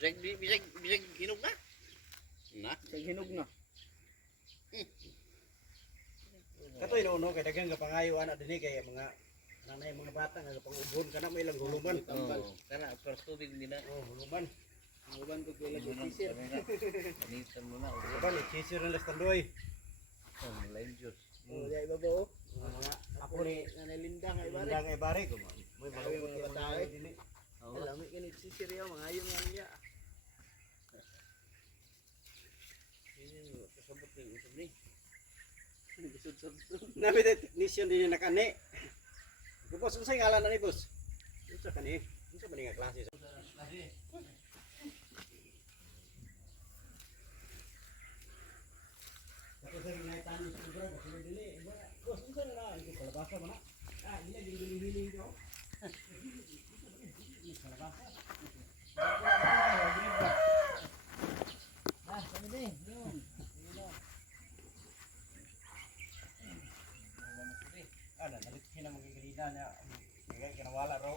Bisag hinog na. Na. Sa hinog na. Katoy no kay daghang kapangayo anak dinhi kay mga nanay mga bata nga pang-ubon kana may ilang huluman. Kana first tubig nila. Oh, huluman. Uban ko kailan ko sisir. Panitan mo na. Uban sisir na standoy. Lime juice. Oh, ya iba ba oh. Mga apo ni Nga nalinda nga ibari. Indang ibari ko. May Ay, mga mga bata, bata eh. dinhi. Alam mo kanit sisir yaw mga ayon nga niya. Ini kasabot ng usab ni. Nagusod-sod. Nabi de technician din na kani. Boss, unsay ngalan na ni boss? Unsa kani? Unsa ba nga klase sa? Ako sa ginaitan ni Subra, kasi dili. Boss, unsa na ito kalabasa ba na? Ah, dili giling-giling ko. Kalabasa. Ah, kami din. Yun. Ano, nalit kinang magigalida na. Kaya kinawala raw.